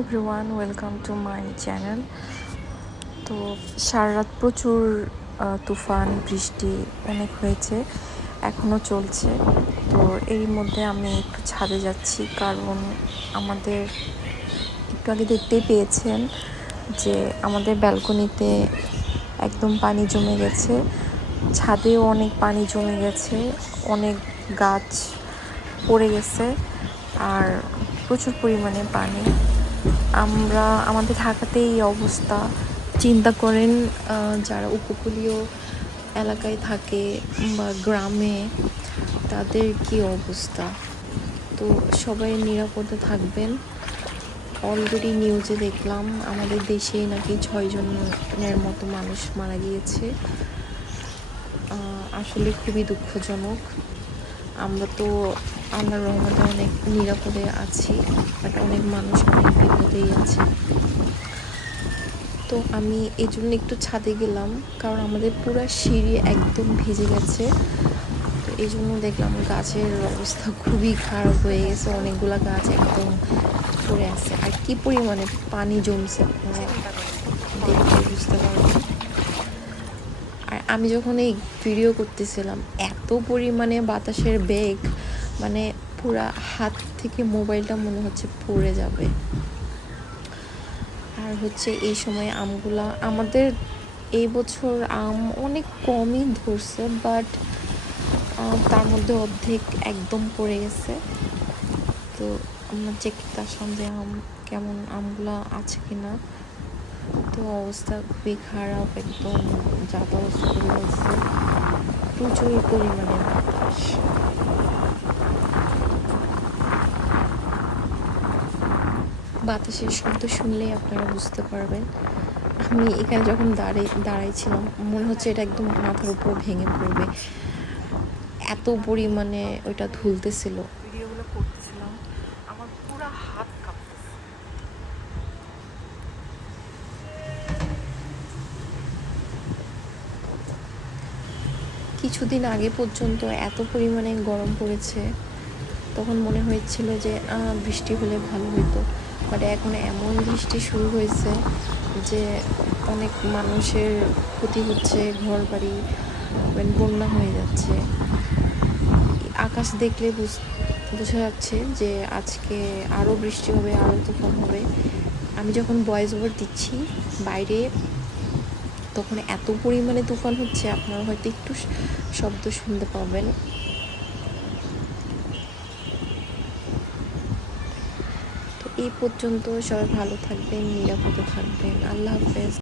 Everyone welcome to my channel তো সারা রাত প্রচুর তুফান, বৃষ্টি অনেক হয়েছে এখনও চলছে। তো এর মধ্যে আমি একটু ছাদে যাচ্ছি কারণ আমাদের একটু আগে দেখতেই পেয়েছেন যে আমাদের ব্যালকনিতে একদম পানি জমে গেছে। ছাদেও অনেক পানি জমে গেছে, অনেক গাছ পড়ে গেছে, আর প্রচুর পরিমাণে পানি। আমরা আমাদের ঢাকাতে এই অবস্থা। চিন্তা করেন যারা উপকূলীয় এলাকায় থাকে বা গ্রামে, তাদের কি অবস্থা? তো সবাই নিরাপদে থাকবেন। অলরেডি নিউজে দেখলাম, আমাদের দেশেই নাকি ছয়জনের মতো মানুষ মারা গিয়েছে। আসলে খুবই দুঃখজনক। আমরা তো আল্লাহর রহমতে অনেক নিরাপদে আছি, বাট অনেক মানুষ অনেক বিপদেই আছে। তো আমি এই জন্য একটু ছাদে গেলাম, কারণ আমাদের পুরো সিঁড়ি একদম ভিজে গেছে। তো এই জন্য দেখলাম গাছের অবস্থা খুবই খারাপ হয়ে গেছে, অনেকগুলা গাছ একদম পড়ে আছে। আর কি পরিমাণে পানি জমছে দেখলে বুঝতে পারবেন। আর আমি যখন এই ভিডিও করতেছিলাম, এত পরিমাণে বাতাসের বেগ মানে পুরা হাত থেকে মোবাইলটা মনে হচ্ছে পড়ে যাবে। আর হচ্ছে এই সময় আমগুলা, আমাদের এই বছর আম অনেক কমই ধরছে বাট তার মধ্যে অর্ধেক একদম পড়ে গেছে। তো আমরা চেক আসলাম যে আম কেমন, আমগুলো আছে কি না তো অবস্থা খুবই খারাপ, একদম যাত অবস্থা করে গেছে প্রচুর পরিমাণে বাতাস। বাতাসের শব্দ শুনলেই আপনারা বুঝতে পারবেন। আমি এখানে যখন দাঁড়িয়ে দাঁড়াইছিলাম মনে হচ্ছে এটা একদম মাথার উপর ভেঙে পড়বে। এত পরিমাণে ওইটা ধুলতেছিল। ভিডিওগুলো করতেছিলাম আমার পুরো হাত কিছুদিন আগে পর্যন্ত এত পরিমাণে গরম পড়েছে তখন মনে হয়েছিল যে বৃষ্টি হলে ভালো হতো বাট এখন এমন বৃষ্টি শুরু হয়েছে যে অনেক মানুষের ক্ষতি হচ্ছে ঘর বাড়ি মানে বন্যা হয়ে যাচ্ছে। আকাশ দেখলে বোঝা যাচ্ছে যে আজকে আরও বৃষ্টি হবে, আরও তুফান হবে। আমি যখন ভয়েস ওভার দিচ্ছি বাইরে, তখন এত পরিমাণে তুফান হচ্ছে, আপনারা হয়তো একটু শব্দ শুনতে পাবেন। এই পর্যন্ত সবাই ভালো থাকবেন নিরাপদে থাকবেন। আল্লাহ হাফেজ।